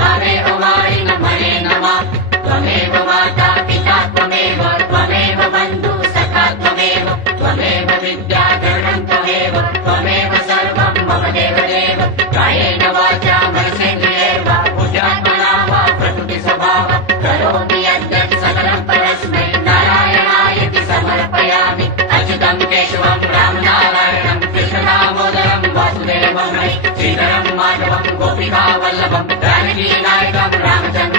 त्वमेव वाणि नमने नमः त्वमेव माता पिता त्वमेव त्वमेव बन्धु सखा त्वमेव विद्या धनं त्वमेव त्वमेव सर्वं मम देवदेव कायेन वाचा मनसेन्द्रियैर्वा बुद्ध्यात्मना वा प्रकृतिस्वभावः करोमि यद्यत् सकलं परस्मै नारायणायति समर्पयामि अच्युतं केशवं रामनारायणं कृष्णदामोदरं वासुदेवं श्रीधरं माधवं गोपिकावल्लभं जानकीनायकं रामचन्द्रं